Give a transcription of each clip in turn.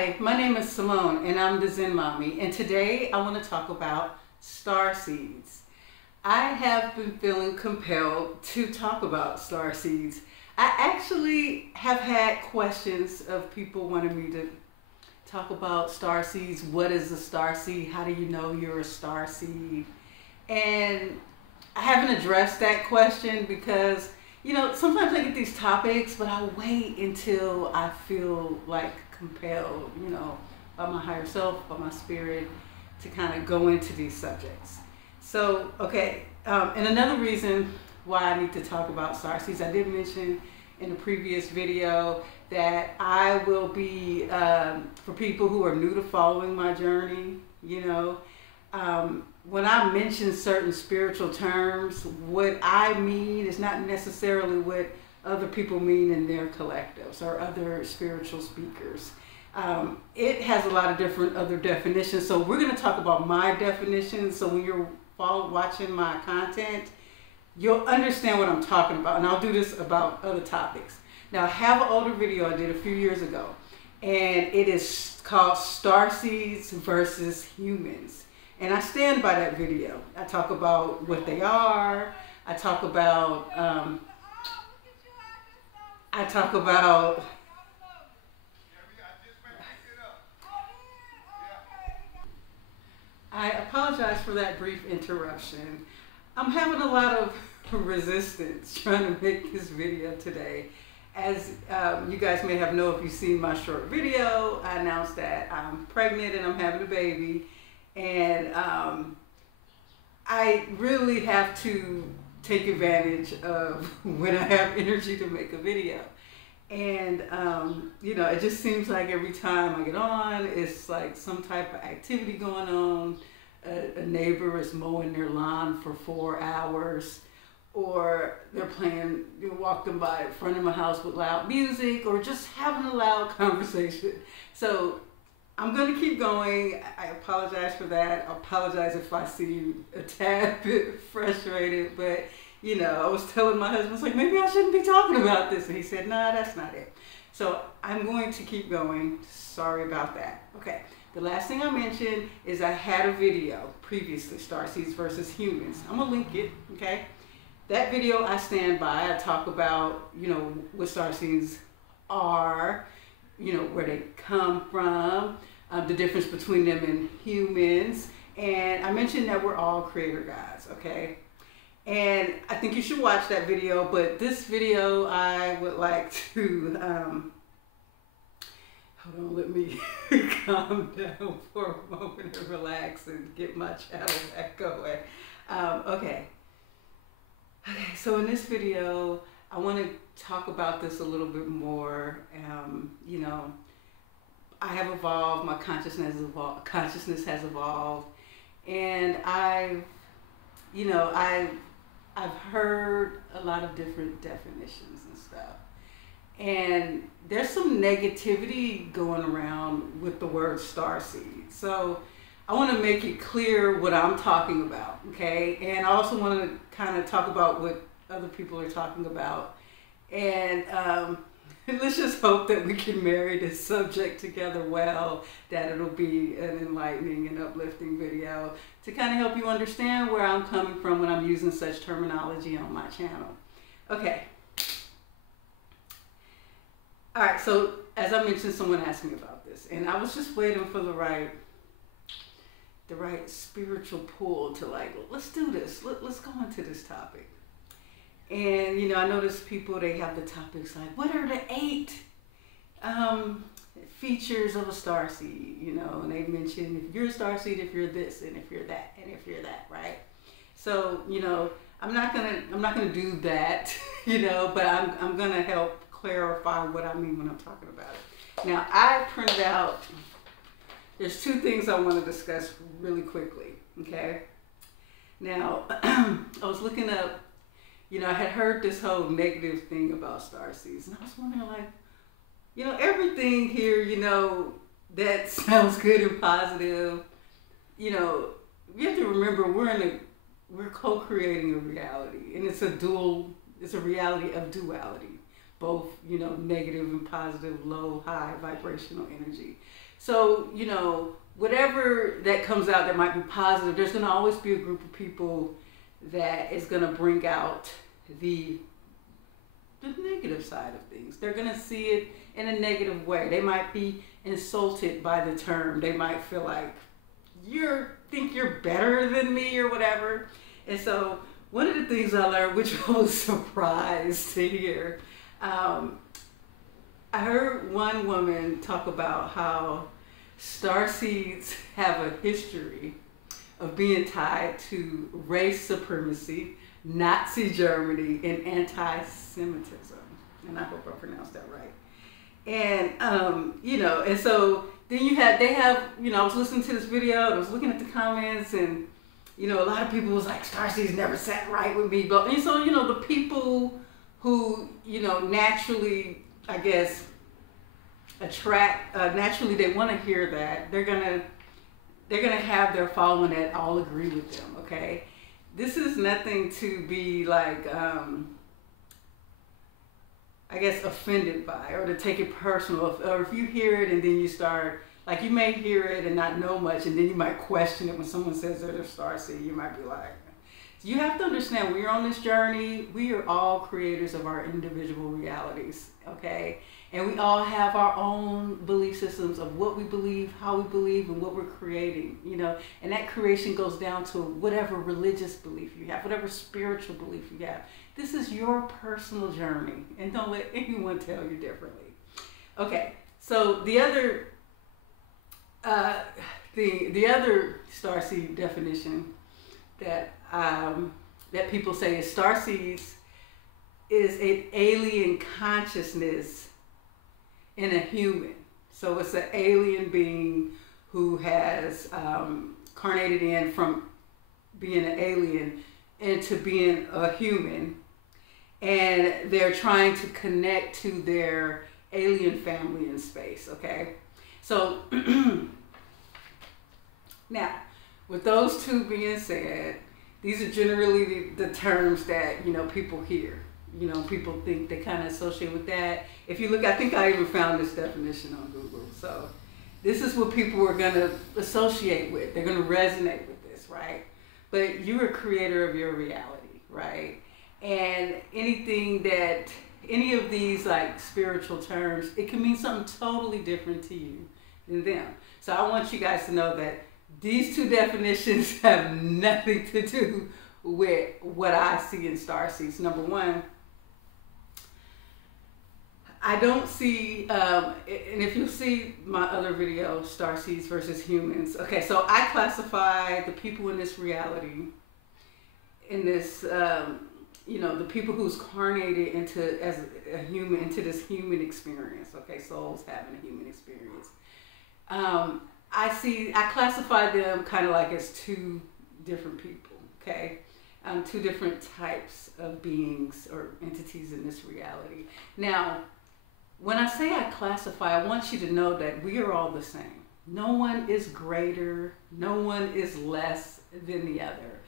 Hi, my name is Simone and I'm the Zen Mommy, and today I want to talk about star seeds. I have been feeling compelled to talk about star seeds. I actually have had questions of people wanting me to talk about star seeds. What is a star seed? How do you know you're a star seed? And I haven't addressed that question because, you know, sometimes I get these topics, but I wait until I feel like compelled, you know, by my higher self, by my spirit, to kind of go into these subjects. So, okay, and another reason why I need to talk about starseeds, I did mention in a previous video that I will be, for people who are new to following my journey, you know, when I mention certain spiritual terms, what I mean is not necessarily what other people mean in their collectives or other spiritual speakers. It has a lot of different other definitions. So we're going to talk about my definition. So when you're watching my content, you'll understand what I'm talking about. And I'll do this about other topics. Now I have an older video I did a few years ago, and it is called Starseeds versus Humans. And I stand by that video. I talk about what they are. I talk about I apologize for that brief interruption. I'm having a lot of resistance trying to make this video today. As you guys may have known if you've seen my short video, I announced that I'm pregnant and I'm having a baby. And I really have to take advantage of when I have energy to make a video. And, you know, it just seems like every time I get on, it's like some type of activity going on. A neighbor is mowing their lawn for 4 hours, or they're playing, you're walking by in front of my house with loud music, or just having a loud conversation. So I'm going to keep going. I apologize for that. I apologize if I seem a tad bit frustrated, but you know, I was telling my husband, it's like, maybe I shouldn't be talking about this. And he said, nah, that's not it. So I'm going to keep going. Sorry about that. Okay. The last thing I mentioned is I had a video previously, Starseeds versus Humans. I'm going to link it. Okay. That video I stand by. I talk about, you know, what starseeds are, you know, where they come from, the difference between them and humans. And I mentioned that we're all creator gods. Okay. And I think you should watch that video, but this video I would like to, hold on, let me calm down for a moment and relax and get my channel back going. Okay, so in this video, I want to talk about this a little bit more. You know, I have evolved, my consciousness has evolved, and I've heard a lot of different definitions and stuff. And there's some negativity going around with the word starseed. So I want to make it clear what I'm talking about, okay? And I also want to kind of talk about what other people are talking about. And let's just hope that we can marry this subject together well, that it'll be an enlightening and uplifting video to kind of help you understand where I'm coming from when I'm using such terminology on my channel. Okay. All right, so as I mentioned, someone asked me about this, and I was just waiting for the right spiritual pull to like, let's do this. Let's go into this topic. And, you know, I notice people, they have the topics like, what are the 8 features of a starseed, you know, and they mention if you're a starseed, if you're this, and if you're that, and if you're that, right? So, you know, I'm not gonna do that, you know, but I'm gonna help clarify what I mean when I'm talking about it. Now, I printed out, there's 2 things I want to discuss really quickly, okay? Now, I was looking up, you know, I had heard this whole negative thing about starseeds, and I was wondering, like, you know, everything here, you know, that sounds good and positive, you know, we have to remember we're co-creating a reality, and it's a reality of duality. both, you know, negative and positive, low, high vibrational energy. So, you know, whatever that comes out that might be positive, there's going to always be a group of people that is going to bring out the negative side of things. They're going to see it in a negative way. They might be insulted by the term. They might feel like think you're better than me or whatever. And so one of the things I learned, which I was surprised to hear, I heard one woman talk about how starseeds have a history of being tied to race supremacy, Nazi Germany, and anti-Semitism. And I hope I pronounced that right. And, you know, and so then they have, you know, I was listening to this video, and I was looking at the comments, and, you know, a lot of people was like, Starseeds never sat right with me. But, and so, you know, the people who, you know, naturally, I guess, naturally they want to hear that, they're gonna have their following that all agree with them, okay? This is nothing to be like, I guess, offended by, or to take it personal. Or if you hear it and then you start, like, you may hear it and not know much, and then you might question it when someone says they're a starseed. You might be like, you have to understand, when you're on this journey, we are all creators of our individual realities, okay? And we all have our own belief systems of what we believe, how we believe, and what we're creating, you know? And that creation goes down to whatever religious belief you have, whatever spiritual belief you have. This is your personal journey, and don't let anyone tell you differently. Okay, so the other starseed definition that that people say is starseeds is an alien consciousness in a human. So it's an alien being who has carnated in from being an alien into being a human, and they're trying to connect to their alien family in space, okay? So now, with those two being said, these are generally the terms that, you know, people hear. You know, people think they kind of associate with that. If you look, I think I even found this definition on Google. So this is what people are going to associate with. They're going to resonate with this, right? But you're a creator of your reality, right? And any of these like spiritual terms, it can mean something totally different to you than them. So I want you guys to know that these two definitions have nothing to do with what I see in starseeds. Number one, I don't see, and if you see my other video, Starseeds versus Humans, okay, so I classify the people in this reality, in this, you know, the people who's carnated into, as a human, into this human experience, okay, souls having a human experience. I classify them kind of like as two different people, okay? Two different types of beings or entities in this reality. Now, when I say I classify, I want you to know that we are all the same. No one is greater, no one is less than the other.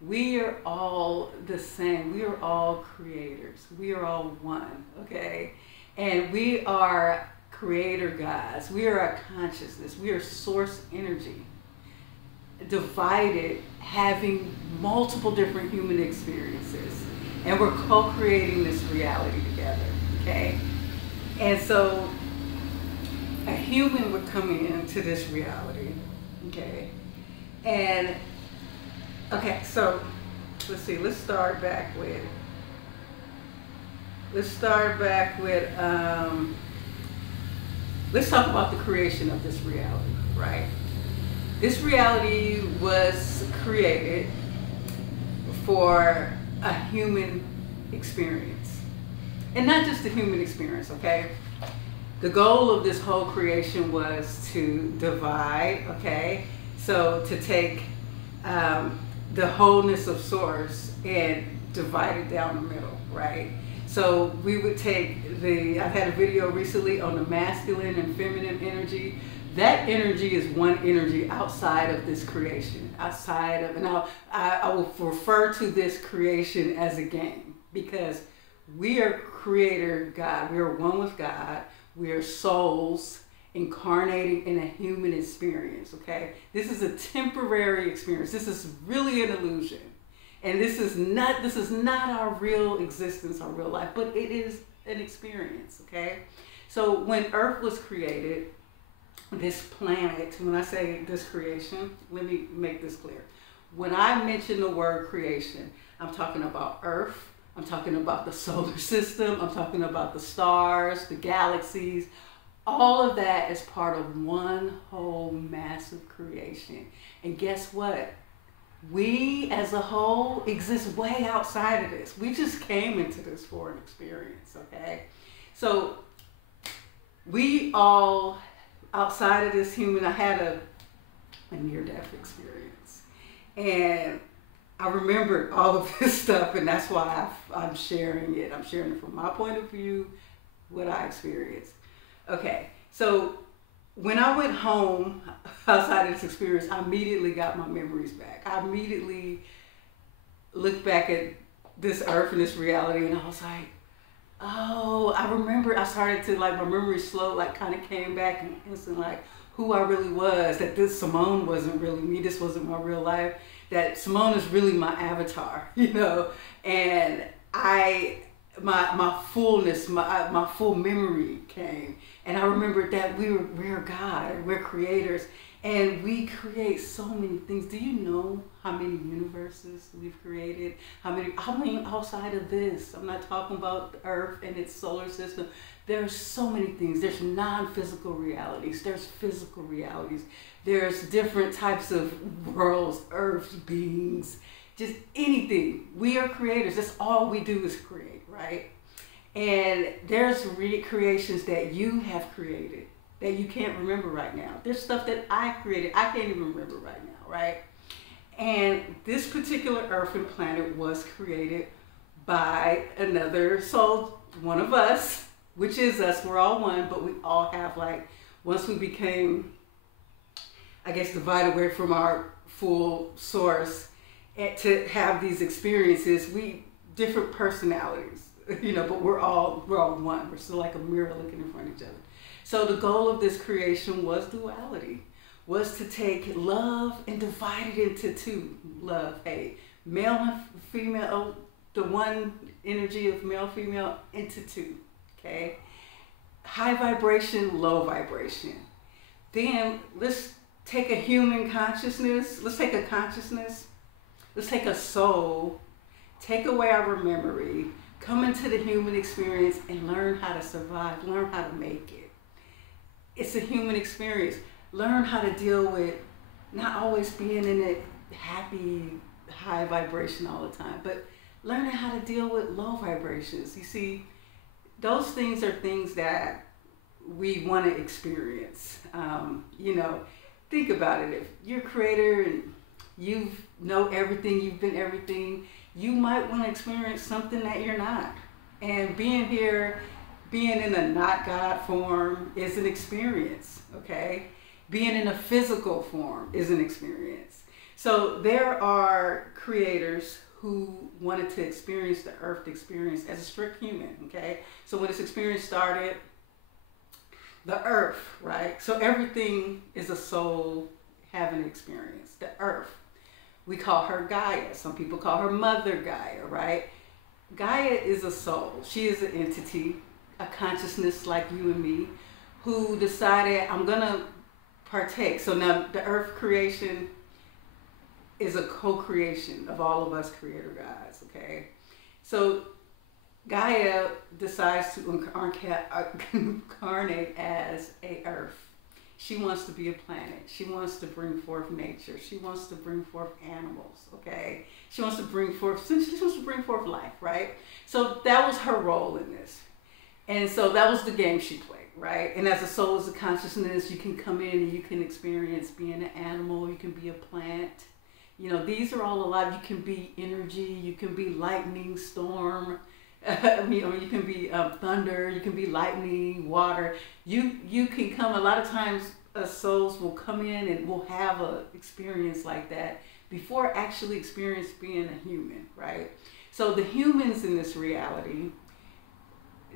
We are all the same. We are all creators. We are all one, okay? And we are creator gods. We are a consciousness. We are source energy, divided, having multiple different human experiences. And we're co-creating this reality together, okay? And so a human would come into this reality, okay? And, okay, so let's see, let's start back with, let's talk about the creation of this reality, right? This reality was created for a human experience. And not just the human experience, okay? The goal of this whole creation was to divide, okay? So to take the wholeness of source and divide it down the middle, right? So we would take I've had a video recently on the masculine and feminine energy. That energy is one energy outside of this creation, outside of, and I will refer to this creation as a game, because We are creator God. We are one with God. We are souls incarnating in a human experience, okay? This is a temporary experience. This is really an illusion. And this is not our real existence, our real life, but it is an experience, okay? So when Earth was created, this planet, when I say this creation, let me make this clear. When I mention the word creation, I'm talking about Earth, I'm talking about the solar system, I'm talking about the stars, the galaxies. All of that is part of one whole massive creation. And guess what? We as a whole exist way outside of this. We just came into this for an experience, okay? So we all, outside of this human, I had a near-death experience. And I remembered all of this stuff, and that's why I'm sharing it. I'm sharing it from my point of view, what I experienced. Okay, so when I went home outside of this experience, I immediately got my memories back. I immediately looked back at this earth and this reality, and I was like, oh, I remember. I started to, like, my memory slow, like, kind of came back and instantly, like, who I really was, that this Simone wasn't really me, this wasn't my real life, that Simone is really my avatar, you know, and my fullness, my full memory came, and I remembered that we're God, we're creators, and we create so many things. Do you know how many universes we've created? How many outside of this? I'm not talking about the Earth and its solar system. There's so many things. There's non-physical realities. There's physical realities. There's different types of worlds, earths, beings, just anything. We are creators. That's all we do is create, right? And there's recreations that you have created that you can't remember right now. There's stuff that I created I can't even remember right now, right? And this particular Earth and planet was created by another soul, one of us, which is us. We're all one, but we all have, like, once we became, I guess, divided away from our full source, and to have these experiences, we different personalities, you know, but we're all one. We're still like a mirror looking in front of each other. So the goal of this creation was duality, was to take love and divide it into two. Love, hey, male and female, the one energy of male, female into two, okay? High vibration, low vibration. Then let's take a human consciousness, let's take a consciousness, let's take a soul, take away our memory, come into the human experience and learn how to survive, learn how to make it. It's a human experience. Learn how to deal with not always being in a happy, high vibration all the time, but learning how to deal with low vibrations. You see, those things are things that we want to experience. You know, think about it. If you're a creator and you know everything, you've been everything, you might want to experience something that you're not. And being here, being in a not God form is an experience, okay? Being in a physical form is an experience. So there are creators who wanted to experience the earth experience as a strict human, okay? So when this experience started, the earth, right? So everything is a soul having an experience. The earth, we call her Gaia. Some people call her Mother Gaia, right? Gaia is a soul. She is an entity, a consciousness like you and me, who decided, I'm gonna partake. So now the earth creation is a co-creation of all of us creator gods, okay? So Gaia decides to incarnate as a earth. She wants to be a planet. She wants to bring forth nature. She wants to bring forth animals, okay? She wants to bring forth life, right? So that was her role in this. And so that was the game she played, right? And as a soul, as a consciousness, you can come in and you can experience being an animal, you can be a plant. You know, these are all alive. You can be energy, you can be lightning, storm, you know, you can be thunder, you can be lightning, water. You can come, a lot of times souls will come in and will have an experience like that before actually experience being a human, right? So the humans in this reality,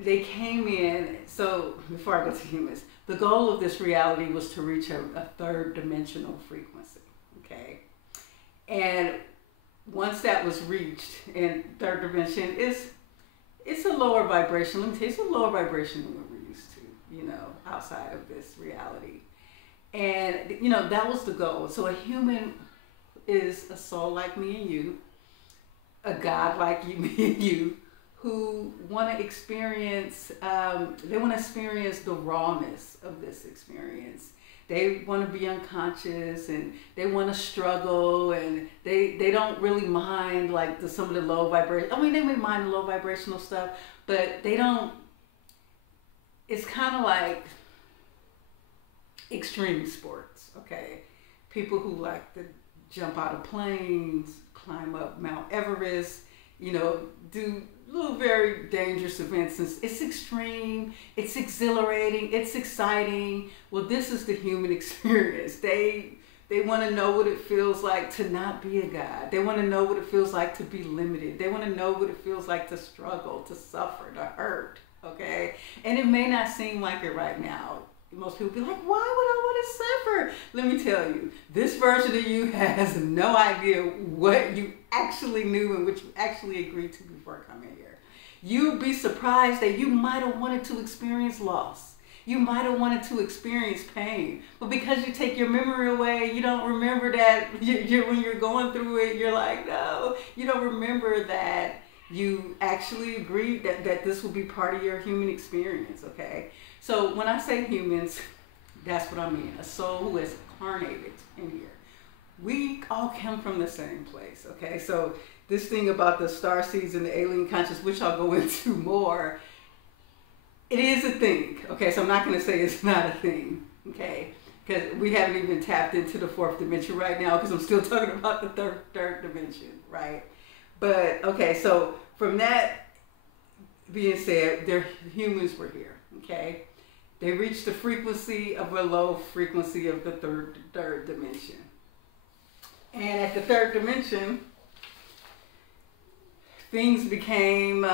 they came in. So before I go to humans, the goal of this reality was to reach a third dimensional frequency. Okay, and once that was reached, in third dimension is it's a lower vibration. Let me tell you, it's a lower vibration than what we're used to, you know, outside of this reality. And you know, that was the goal. So a human is a soul like me and you, a God like you, me and you, who want to experience, they want to experience the rawness of this experience. They want to be unconscious, and they want to struggle, and they don't really mind like some of the low vibration. I mean, they may mind the low vibrational stuff, but they don't. It's kind of like extreme sports, okay? People who like to jump out of planes, climb up Mount Everest, you know, do little very dangerous events. It's extreme, it's exhilarating, it's exciting. Well, this is the human experience. They want to know what it feels like to not be a God. They want to know what it feels like to be limited. They want to know what it feels like to struggle, to suffer, to hurt, okay? And it may not seem like it right now. Most people be like, why would I want to suffer? Let me tell you, this version of you has no idea what you actually knew and what you actually agreed to before coming here. You'd be surprised that you might have wanted to experience loss. You might have wanted to experience pain. But because you take your memory away, you don't remember that when you're going through it, you're like, no. You don't remember that you actually agreed that this would be part of your human experience, okay? So when I say humans, that's what I mean. A soul who is incarnated in here. We all come from the same place, okay? So this thing about the starseeds and the alien conscious, which I'll go into more, it is a thing, okay? So I'm not going to say it's not a thing, okay? Because we haven't even tapped into the fourth dimension right now, because I'm still talking about the third dimension, right? But, okay, so from that being said, humans were here, okay? They reached the frequency of a low frequency of the third dimension. And at the third dimension, things became,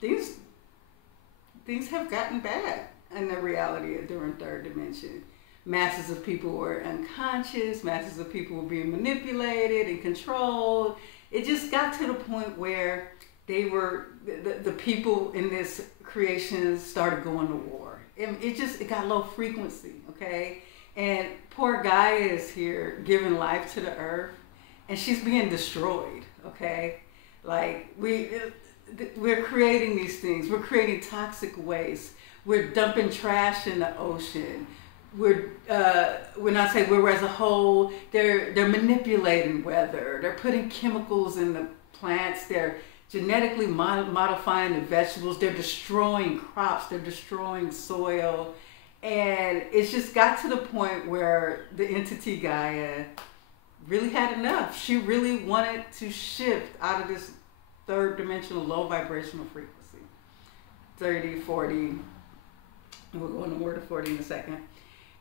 things have gotten bad in the reality during third dimension. Masses of people were unconscious, masses of people were being manipulated and controlled. It just got to the point where they were, the people in this creation started going to war. It got low frequency, okay? And poor Gaia is here giving life to the earth, and she's being destroyed, okay? Like, we're creating these things. We're creating toxic waste. We're dumping trash in the ocean. We're not saying we're as a whole. They're manipulating weather. They're putting chemicals in the plants. They're genetically modifying the vegetables. They're destroying crops. They're destroying soil. And it's just got to the point where the entity Gaia really had enough. She really wanted to shift out of this third dimensional low vibrational frequency. 30, 40. We'll go into more to 40 in a second.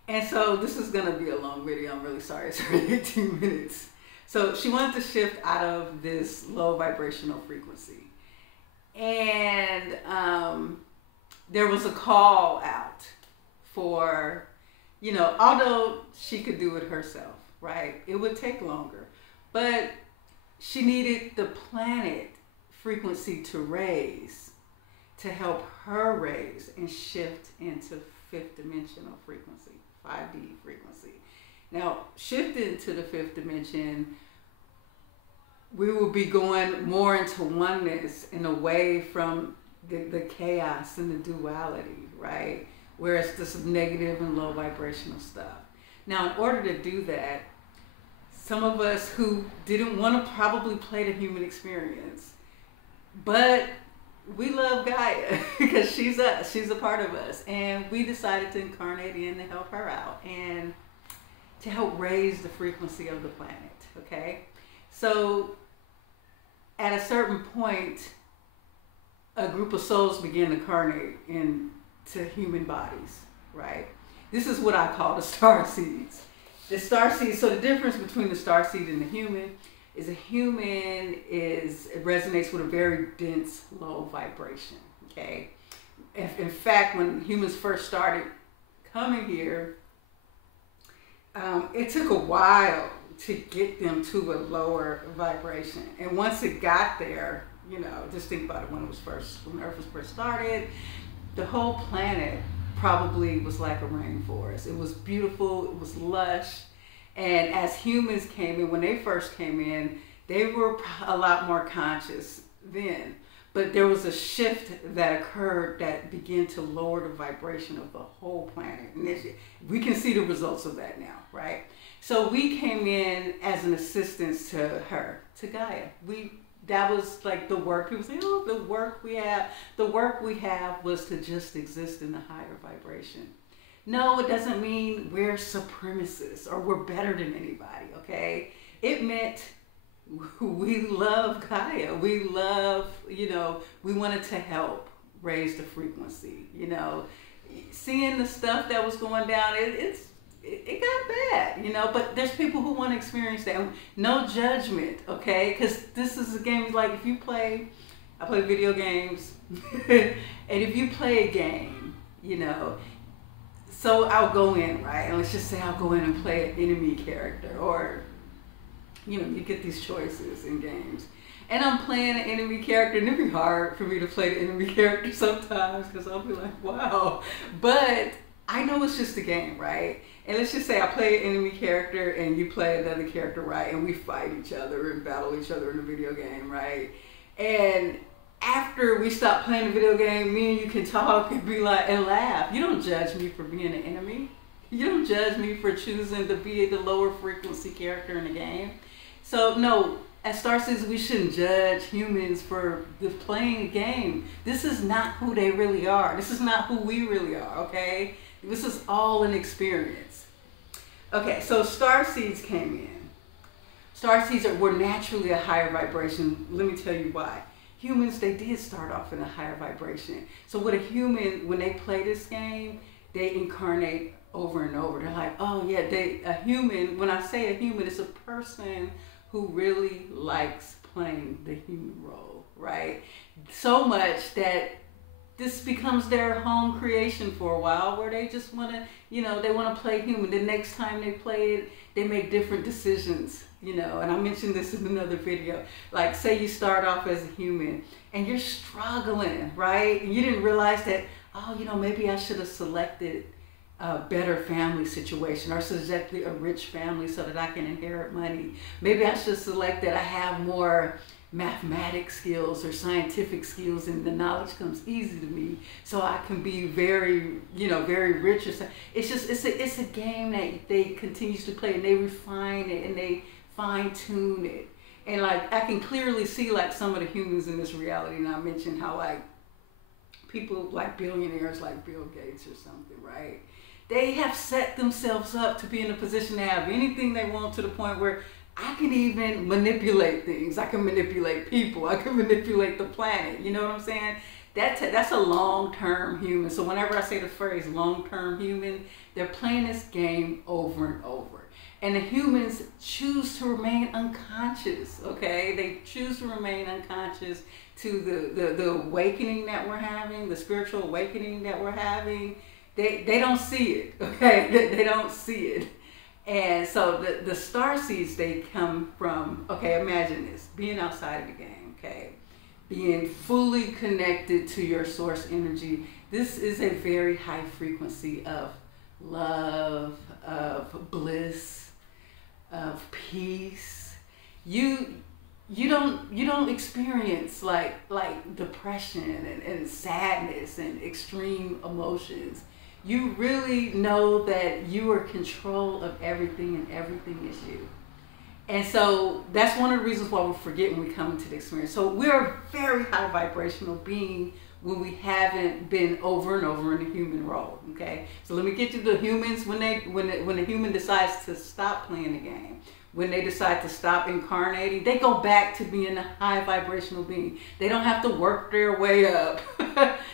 And so this is going to be a long video. I'm really sorry. It's already 18 minutes. So she wanted to shift out of this low vibrational frequency. And there was a call out for, you know, although she could do it herself, right? It would take longer. But she needed the planet frequency to raise to help her raise and shift into fifth dimensional frequency, 5D frequency. Now, shifting to the fifth dimension, we will be going more into oneness and away from the chaos and the duality, right? Where it's this negative and low vibrational stuff. Now, in order to do that, some of us who didn't want to probably play the human experience, but we love Gaia because she's us, she's a part of us, and we decided to incarnate in to help her out and to help raise the frequency of the planet, okay? So at a certain point, a group of souls began to incarnate into human bodies, right? This is what I call the starseeds. The starseed, so the difference between the starseed and the human is a human it resonates with a very dense, low vibration, okay? in fact, when humans first started coming here, it took a while to get them to a lower vibration. And once it got there, you know, just think about it, when Earth was first started, the whole planet probably was like a rainforest. It was beautiful, it was lush. And as humans came in, when they first came in, they were a lot more conscious then. But there was a shift that occurred that began to lower the vibration of the whole planet. And we can see the results of that now, right? So we came in as an assistance to her, to Gaia. That was like the work. People say, oh, the work we have was to just exist in a higher vibration. No, it doesn't mean we're supremacists or we're better than anybody, okay? It meant we love Gaia. We love, you know, we wanted to help raise the frequency, you know. Seeing the stuff that was going down, it got bad, you know, but there's people who want to experience that. No judgment, okay? Because this is a game, like if you play, I play video games, and if you play a game, you know, so I'll go in, right? And let's just say I'll go in and play an enemy character, or, you know, you get these choices in games. And I'm playing an enemy character, and it'd be hard for me to play the enemy character sometimes, because I'll be like, wow. But I know it's just a game, right? And let's just say I play an enemy character and you play another character, right? And we fight each other and battle each other in a video game, right? And after we stop playing the video game, me and you can talk and be like, and laugh. You don't judge me for being an enemy. You don't judge me for choosing to be the lower frequency character in the game. So no, as Starseeds, we shouldn't judge humans for playing a game. This is not who they really are. This is not who we really are, okay? This is all an experience. Okay, so Starseeds came in. Starseeds were naturally a higher vibration. Let me tell you why. Humans, they did start off in a higher vibration. So with a human, when they play this game, they incarnate over and over. They're like, oh yeah, a human, when I say a human, it's a person who really likes playing the human role, right? So much that this becomes their home creation for a while, where they just want to, you know, they want to play human. The next time they play it, they make different decisions, you know, and I mentioned this in another video. Like, say you start off as a human and you're struggling, right? And you didn't realize that, oh, you know, maybe I should have selected a better family situation, or selected a rich family so that I can inherit money. Maybe I should select that I have more mathematics skills or scientific skills, and the knowledge comes easy to me, so I can be very, you know, very rich. Or so. It's just, it's a game that they continue to play, and they refine it and they fine tune it. And like, I can clearly see like some of the humans in this reality, and I mentioned how like people like billionaires like Bill Gates or something, right? They have set themselves up to be in a position to have anything they want, to the point where I can even manipulate things. I can manipulate people. I can manipulate the planet. You know what I'm saying? That's a long-term human. So whenever I say the phrase long-term human, they're playing this game over and over. And the humans choose to remain unconscious, okay? They choose to remain unconscious to the awakening that we're having, the spiritual awakening that we're having. They don't see it, okay? They don't see it. And so the Starseeds, they come from, okay, imagine this, being outside of the game, okay? Being fully connected to your source energy. This is a very high frequency of love, of bliss, of peace. You don't experience like depression and sadness and extreme emotions. You really know that you are in control of everything, and everything is you. And so that's one of the reasons why we forget when we come into the experience. So we're a very high vibrational being when we haven't been over and over in the human role, okay? So let me get to the humans. When the human decides to stop playing the game, when they decide to stop incarnating, they go back to being a high vibrational being. They don't have to work their way up.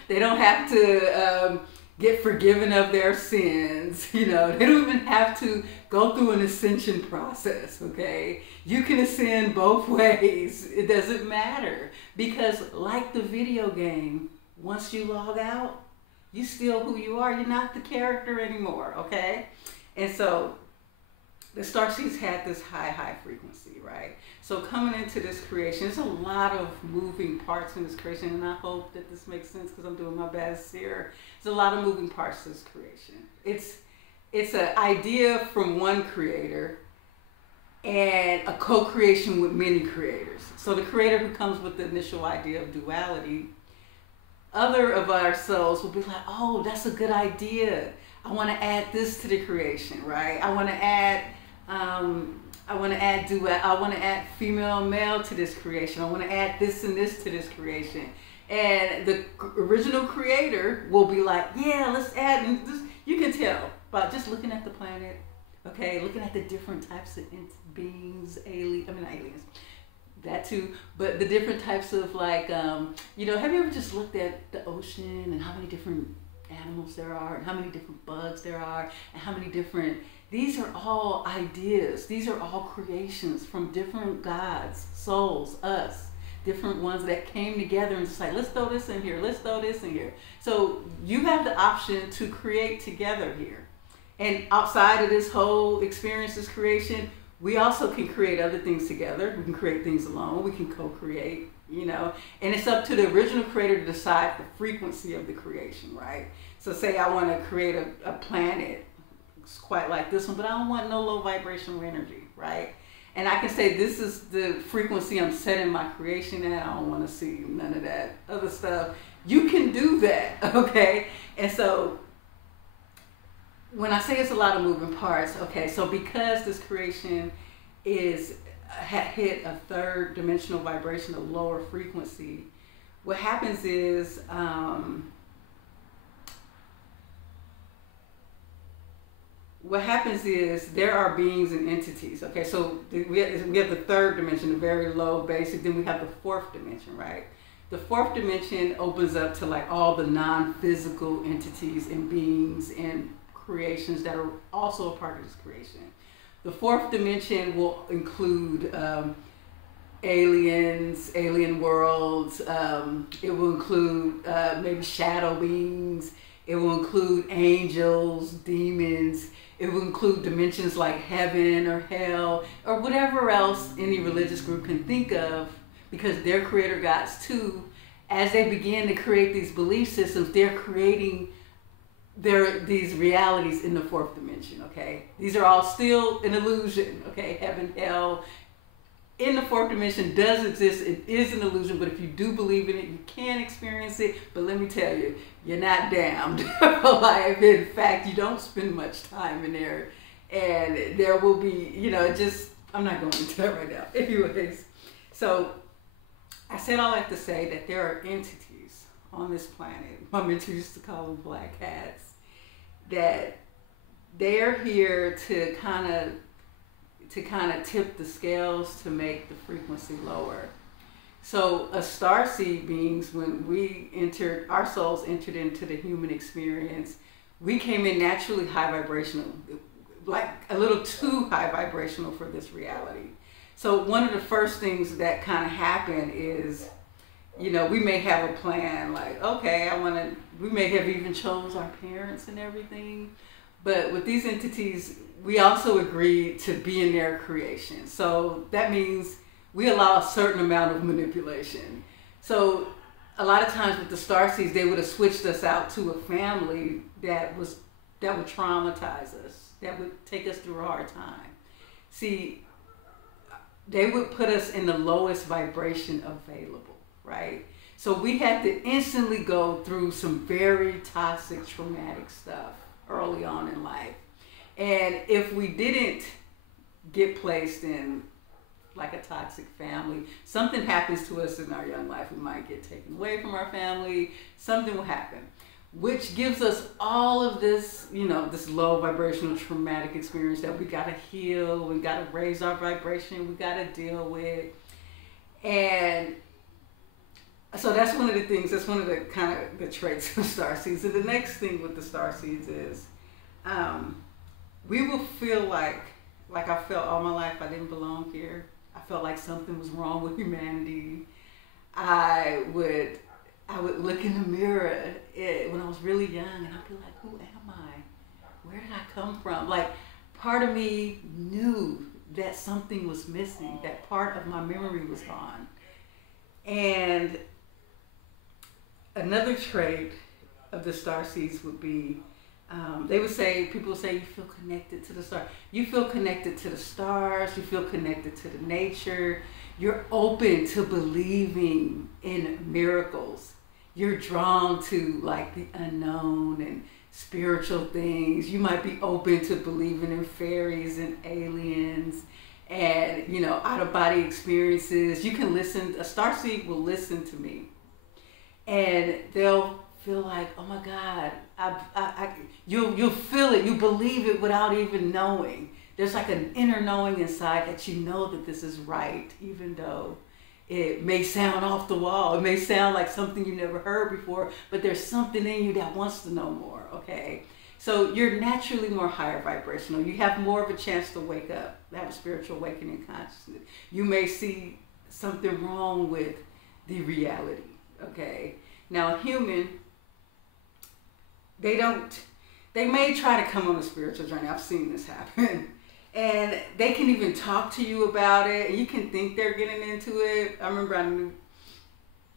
They don't have to get forgiven of their sins, you know. They don't even have to go through an ascension process, okay? You can ascend both ways. It doesn't matter, because like the video game, once you log out, You still who you are. You're not the character anymore, okay? And so the Starseeds had this high frequency, right? So coming into this creation, there's a lot of moving parts in this creation, and I hope that this makes sense because I'm doing my best here. There's a lot of moving parts to this creation. It's an idea from one creator and a co-creation with many creators. So the creator who comes with the initial idea of duality, other of our souls will be like, oh, that's a good idea. I want to add this to the creation, right? I want to add female, male to this creation. I want to add this and this to this creation. And the original creator will be like, yeah, let's add, and this, you can tell by just looking at the planet, okay, looking at the different types of beings, aliens, that too, but the different types of like, you know, have you ever just looked at the ocean and how many different animals there are and how many different bugs there are and how many different, these are all ideas, these are all creations from different gods, souls, us, different ones that came together and just like, let's throw this in here, let's throw this in here. So you have the option to create together here. And outside of this whole experience, this creation, we also can create other things together. We can create things alone. We can co-create, you know. And it's up to the original creator to decide the frequency of the creation, right? So say I want to create a planet. It's quite like this one, but I don't want no low vibrational energy, right? And I can say this is the frequency I'm setting my creation at. I don't want to see none of that other stuff. You can do that, okay? And so when I say it's a lot of moving parts, okay, so because this creation hit a third dimensional vibration, a lower frequency, what happens is there are beings and entities. Okay, so we have the third dimension, the very low basic, then we have the fourth dimension, right? The fourth dimension opens up to like all the non-physical entities and beings and creations that are also a part of this creation. The fourth dimension will include aliens, alien worlds. It will include maybe shadow beings. It will include angels, demons. It will include dimensions like heaven or hell or whatever else any religious group can think of, because their creator gods too, as they begin to create these belief systems, they're creating these realities in the fourth dimension, okay? These are all still an illusion, okay? Heaven, hell, in the fourth dimension does exist. It is an illusion, but if you do believe in it, you can experience it. But let me tell you, you're not damned for life. In fact, you don't spend much time in there. And there will be, you know, I'm not going into that right now. Anyways, so I said all that to say that there are entities on this planet. My mentor used to call them black hats. That they're here to kind of tip the scales to make the frequency lower. So a starseed beings, when our souls entered into the human experience, we came in naturally high vibrational, like a little too high vibrational for this reality. So one of the first things that kind of happen is, you know, we may have a plan like, okay, we may have even chose our parents and everything, but with these entities, we also agree to be in their creation. So that means we allow a certain amount of manipulation. So a lot of times with the Starseeds, they would have switched us out to a family that would traumatize us, that would take us through a hard time. See, they would put us in the lowest vibration available, right? So we had to instantly go through some very toxic, traumatic stuff early on in life. And if we didn't get placed in like a toxic family, something happens to us in our young life. We might get taken away from our family, something will happen, which gives us all of this, you know, this low vibrational traumatic experience that we gotta heal, we gotta raise our vibration, we gotta deal with. And so that's one of the things, that's one of the kind of the traits of Starseeds. And the next thing with the Starseeds is we will feel like I felt all my life I didn't belong here. I felt like something was wrong with humanity. I I would look in the mirror when I was really young, and I'd be like, who am I? Where did I come from? Like, part of me knew that something was missing, that part of my memory was gone. And another trait of the starseeds would be, people would say, you feel connected to the stars. You feel connected to the stars, you feel connected to the nature. You're open to believing in miracles. You're drawn to like the unknown and spiritual things. You might be open to believing in fairies and aliens and, you know, out-of-body experiences. You can listen, a starseed will listen to me and they'll feel like, oh my God, you'll feel it, you believe it without even knowing. There's like an inner knowing inside that you know that this is right, even though it may sound off the wall. It may sound like something you never heard before, but there's something in you that wants to know more, okay? So you're naturally more higher vibrational. You have more of a chance to wake up, have a spiritual awakening consciousness. You may see something wrong with the reality, okay? Now a human, they may try to come on a spiritual journey. I've seen this happen. And they can even talk to you about it. And you can think they're getting into it. I remember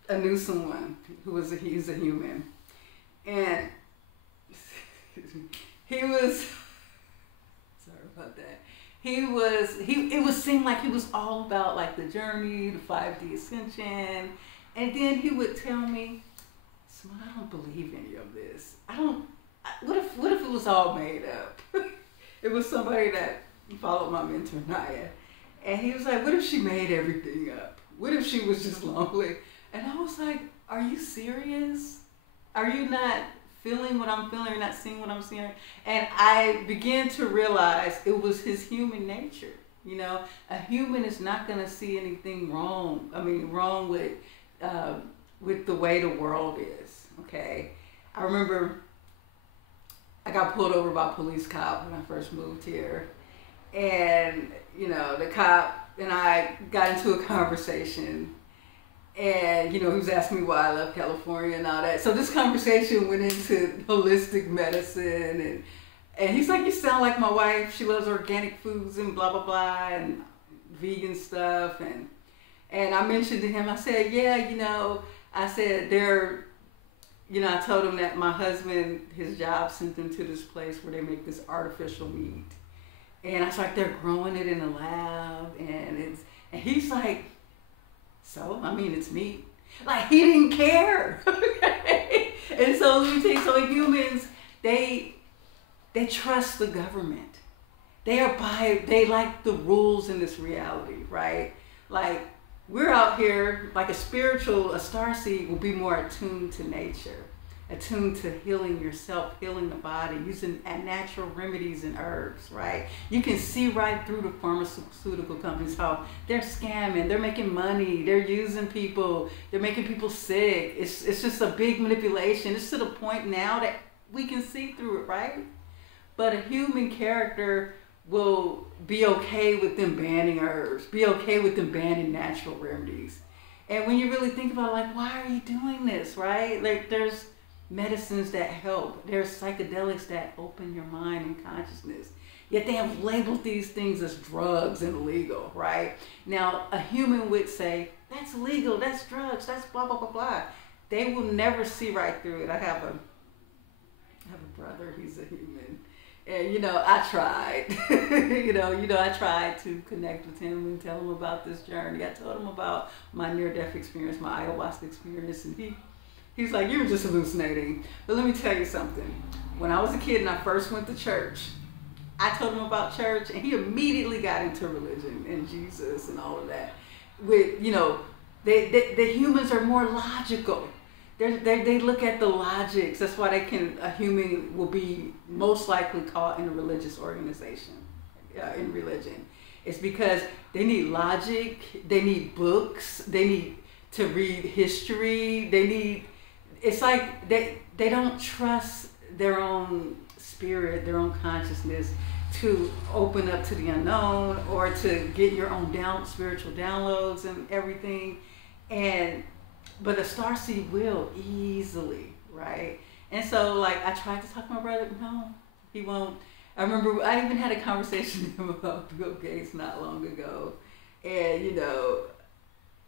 I knew someone he's a human. And he was, sorry about that. It would seem like he was all about like the journey, the 5D ascension. And then he would tell me, I don't believe any of this. What if it was all made up? It was somebody that followed my mentor, Naya. And he was like, what if she made everything up? What if she was just lonely? And I was like, are you serious? Are you not feeling what I'm feeling? You're not seeing what I'm seeing? And I began to realize it was his human nature. You know, a human is not going to see anything wrong. I mean, wrong with the way the world is, okay? I remember I got pulled over by a police cop when I first moved here. And, you know, the cop and I got into a conversation. And, you know, he was asking me why I left California and all that. So this conversation went into holistic medicine. And he's like, you sound like my wife. She loves organic foods and blah, blah, blah, and vegan stuff. And I mentioned to him, I said, yeah, you know, I said, I told him that my husband, his job sent them to this place where they make this artificial meat. And I was like, they're growing it in a lab. And he's like, so, I mean, it's meat. Like, he didn't care. And so, let me tell you, so humans, they trust the government. They like the rules in this reality, right? Like, we're out here, like a starseed will be more attuned to nature, attuned to healing yourself, healing the body, using natural remedies and herbs, right? You can see right through the pharmaceutical companies how they're scamming, they're making money, they're using people, they're making people sick. It's just a big manipulation. It's to the point now that we can see through it, right? But a human character will be okay with them banning herbs, be okay with them banning natural remedies. And when you really think about it, like, why are you doing this, right? Like, there's medicines that help. There's psychedelics that open your mind and consciousness. Yet they have labeled these things as drugs and illegal, right? Now, a human would say, that's illegal, that's drugs, that's blah, blah, blah, blah. They will never see right through it. I have a brother, he's a human. And, you know, I tried, I tried to connect with him and tell him about this journey. I told him about my near-death experience, my ayahuasca experience, and he's like, you were just hallucinating. But let me tell you something. When I was a kid and I first went to church, I told him about church, and he immediately got into religion and Jesus and all of that. With, you know, the humans are more logical. They look at the logics. That's why a human will be most likely caught in a religious organization, in religion. It's because they need logic, they need books, they need to read history, it's like they don't trust their own spirit, their own consciousness to open up to the unknown or to get your own spiritual downloads and everything. And but a starseed will easily, right? And so, like, I tried to talk to my brother. No, he won't. I remember I even had a conversation with him about Bill Gates not long ago, and you know,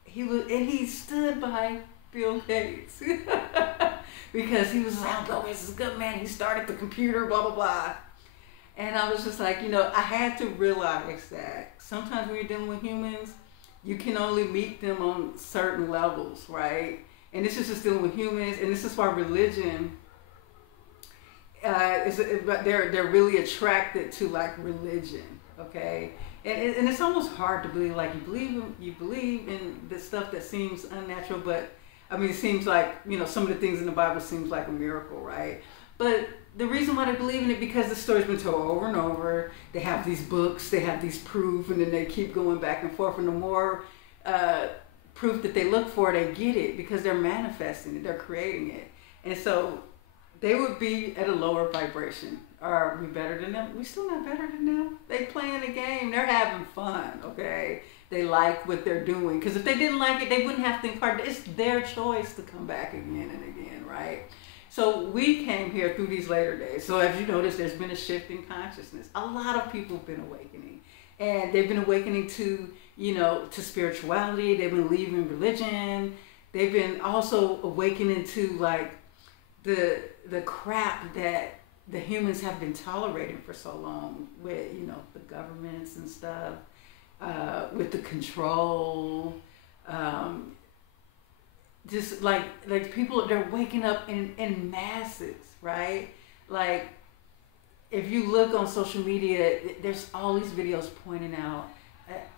he stood by Bill Gates because he was like, "Bill Gates is a good man. He started the computer, blah blah blah." And I was just like, you know, I had to realize that sometimes when you're dealing with humans, you can only meet them on certain levels, right? And this is just dealing with humans, and this is why religion they're really attracted to like religion, okay? And it's almost hard to believe, like you believe in the stuff that seems unnatural, but I mean it seems like, you know, some of the things in the Bible seems like a miracle, right? But the reason why they believe in it, because the story's been told over and over. They have these books, they have these proof, and then they keep going back and forth, and the more proof that they look for, they get it because they're manifesting it, they're creating it. And so they would be at a lower vibration. Are we better than them? We still not better than them. They playing the game. They're having fun, okay? They like what they're doing. Because if they didn't like it, they wouldn't have to think hard. It's their choice to come back again and again, right? So we came here through these later days. So as you notice, there's been a shift in consciousness. A lot of people have been awakening. And they've been awakening to, you know, to spirituality. They've been leaving religion. They've been also awakening to like the crap that the humans have been tolerating for so long with, you know, the governments and stuff, with the control, just like people, they're waking up in masses, right? Like if you look on social media, there's all these videos pointing out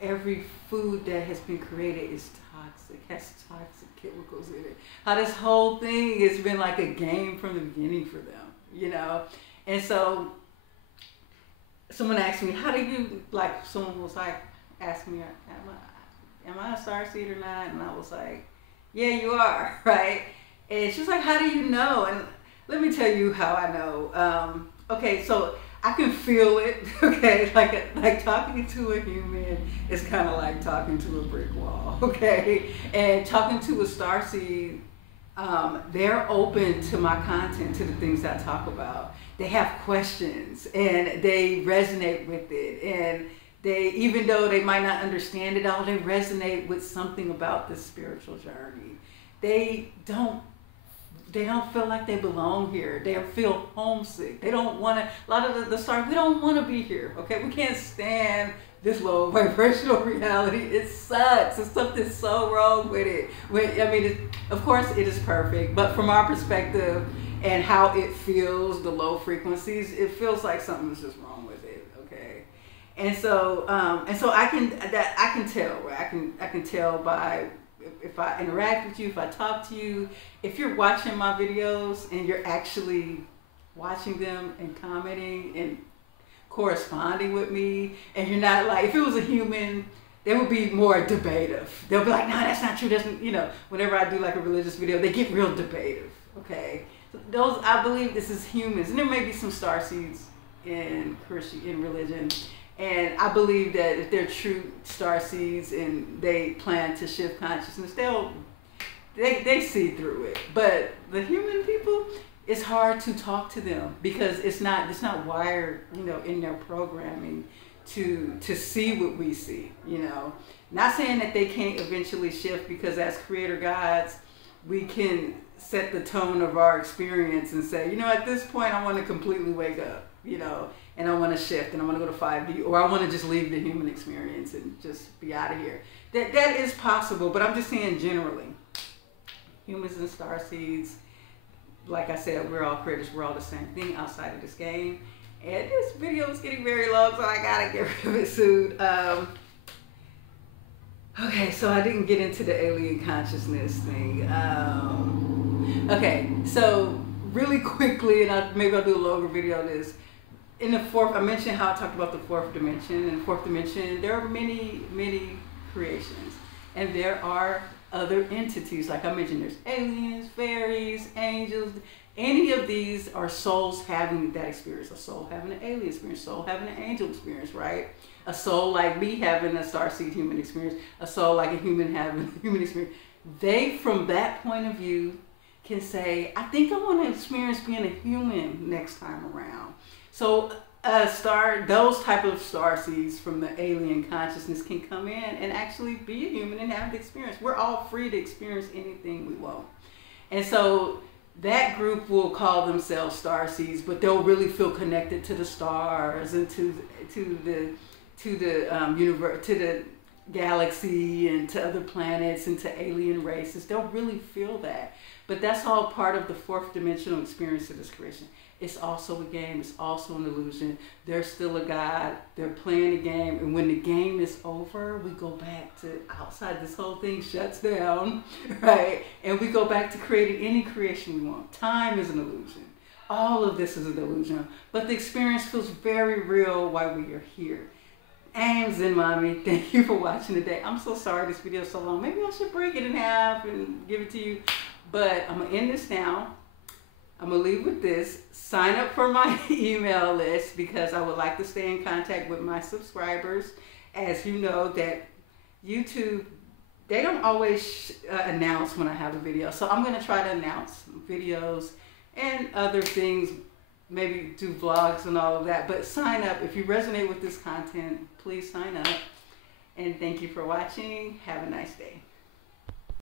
every food that has been created is toxic, has toxic chemicals in it. How this whole thing has been like a game from the beginning for them, you know? And so someone asked me, how do you, like, someone was like, asked me, am I a starseed or not? And I was like, yeah, you are, right? And she was like, how do you know? And let me tell you how I know. Okay, so I can feel it, okay? Like talking to a human is kind of like talking to a brick wall, okay? And talking to a starseed, they're open to my content, to the things I talk about. They have questions and they resonate with it. And they, even though they might not understand it all, they resonate with something about this spiritual journey. They don't feel like they belong here. They feel homesick. They don't want to, a lot of the stars, we don't want to be here, okay? We can't stand this low vibrational reality. It sucks. There's something so wrong with it. I mean, of course it is perfect, but from our perspective and how it feels, the low frequencies, it feels like something's just wrong with it, okay? And so I can tell, right? I can tell by if I interact with you, if I talk to you, if you're watching my videos and you're actually watching them and commenting and corresponding with me, and you're not like, if it was a human, they would be more debative. They'll be like, no, that's not true. That's, you know, whenever I do like a religious video, they get real debative, okay? So those, I believe this is humans. And there may be some starseeds in religion. And I believe that if they're true starseeds and they plan to shift consciousness, they see through it. But the human people, it's hard to talk to them because it's not wired, you know, in their programming to see what we see, you know. Not saying that they can't eventually shift, because as creator gods, we can set the tone of our experience and say, you know, at this point I want to completely wake up, you know, and I want to shift and I want to go to 5D, or I want to just leave the human experience and just be out of here. That is possible, but I'm just saying generally, humans and starseeds, like I said, we're all creators, we're all the same thing outside of this game. And this video is getting very long, so I gotta get rid of it soon. Okay, so I didn't get into the alien consciousness thing. Okay, so really quickly, and maybe I'll do a longer video on this. In the fourth, I mentioned how I talked about the fourth dimension. In the fourth dimension, there are many, many creations. And there are other entities. Like I mentioned, there's aliens, fairies, angels. Any of these are souls having that experience. A soul having an alien experience, a soul having an angel experience, right? A soul like me having a starseed human experience, a soul like a human having a human experience. they, from that point of view, can say, I think I want to experience being a human next time around. So those type of starseeds from the alien consciousness can come in and actually be a human and have the experience. We're all free to experience anything we want. And so that group will call themselves starseeds, but they'll really feel connected to the stars and to the universe, to the galaxy, and to other planets, and to alien races. They'll really feel that. But that's all part of the fourth dimensional experience of this creation. It's also a game. It's also an illusion. There's still a God. They're playing a game. And when the game is over, we go back to outside. This whole thing shuts down, right? And we go back to creating any creation we want. Time is an illusion. All of this is an illusion. But the experience feels very real while we are here. And Zen Mommy, thank you for watching today. I'm so sorry this video is so long. Maybe I should break it in half and give it to you. But I'm going to end this now. I'm going to leave with this. Sign up for my email list because I would like to stay in contact with my subscribers. As you know, that YouTube, they don't always announce when I have a video. So I'm going to try to announce videos and other things, maybe do vlogs and all of that. But sign up. If you resonate with this content, please sign up. And thank you for watching. Have a nice day.